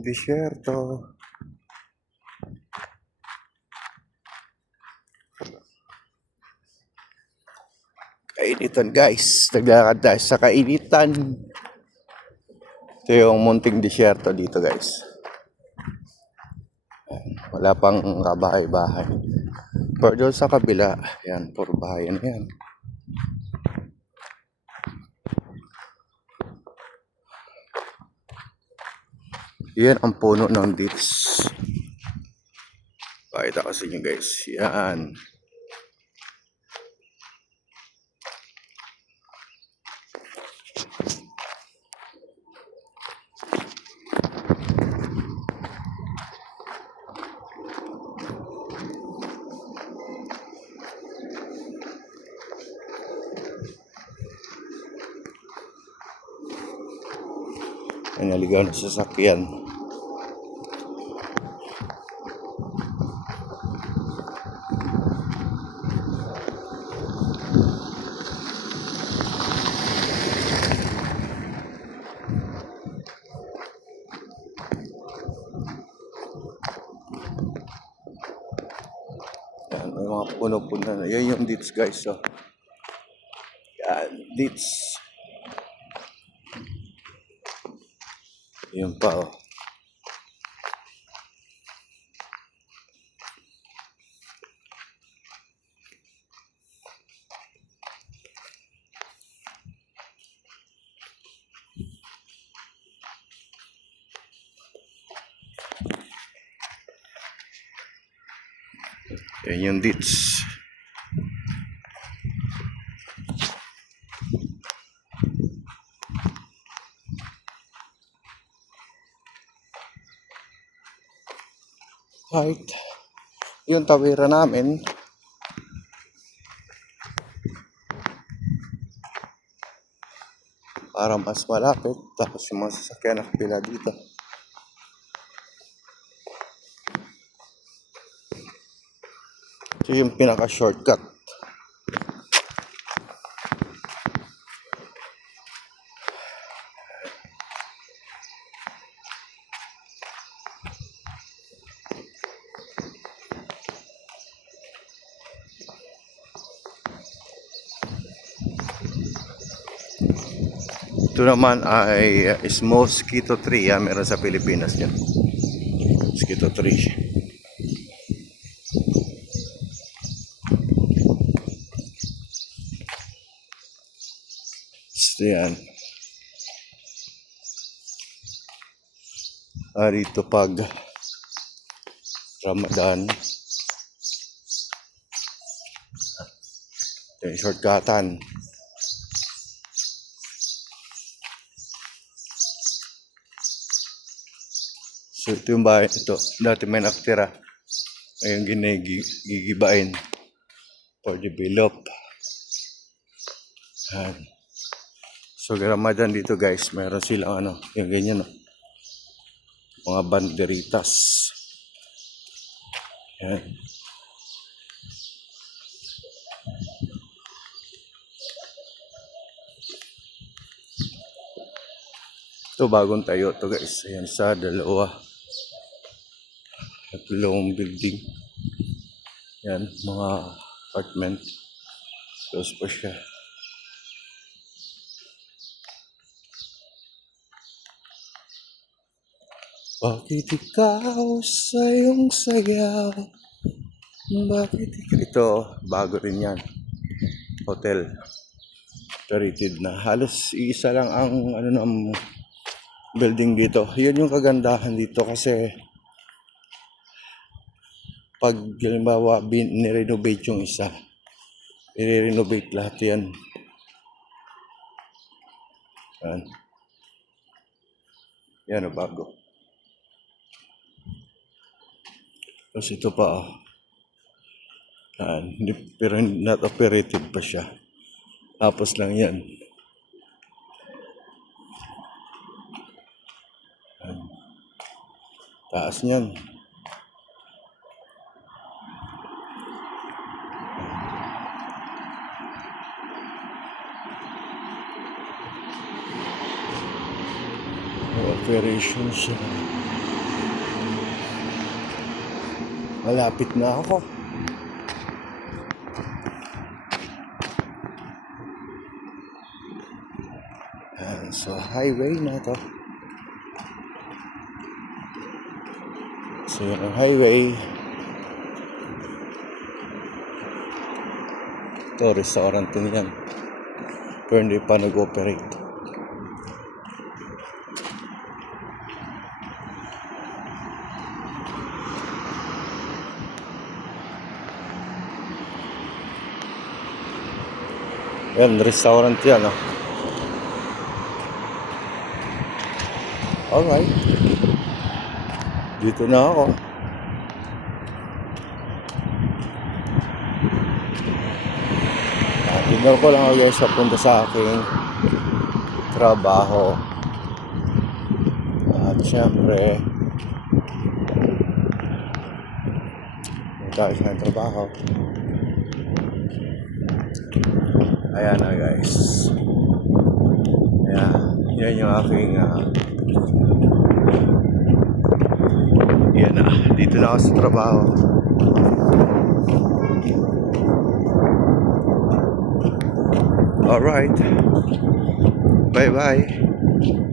munting disyerto. Kainitan guys, naglakad tayo sa kainitan. Ito yung munting disyerto dito guys. Wala pang kabahay-bahay. Pero doon sa kabila, yan, puro bahay na yan. Yan ang puno ng dates. Pakita ko sa inyo guys. Yan. Ay, naligaw na sasakyan. Yan, may mga puno-puno na. Yan yung dates guys. So. Yan, dates. Yun pa oh. Yan yung dates. Right. Yung tawira namin. Para mas malapit. Tapos yung mga sasakyan nakapila dito. Ito yung pinaka-shortcut. Ito naman ay is mosquito tree. Meron sa Pilipinas yan. Mosquito tree. So yan. Dito pag Ramadan. Ito yung shortcutan. So ito yung bahay ito. Dati may nakatira. Ngayon gigibain for develop. So Ramadan dito guys, meron silang ano, yung ganyan no. Mga banderitas. Yan. Ito bagong tayo to guys. Ayan sa dalawang building. Yan, mga apartment. Close pa siya. Bakit ikaw sa iyong sayaw? Bakit ikaw? Ito, bago rin yan. Hotel. Rated na. Halos isa lang ang ano ng building dito. Yun yung kagandahan dito kasi pag halimbawa ni-renovate yung isa, i-renovate lahat yan. Yan. Yan o bago. Tapos ito pa pero not operated pa siya. Tapos lang yan. Taas niyan. Operations. Malapit na ako. Ayan, so highway na to. So yun ang highway. Ito, restaurant din yan. Pero hindi pa nag-operate. Yan, restaurant yan, oh. Alright. Dito na ako. Tignan ko lang guys papunta sa aking trabaho. At syempre, tayo sa trabaho. Ayan na guys. Ayan, yan yung aking yan na, dito na ako sa trabaho. Alright. Bye bye.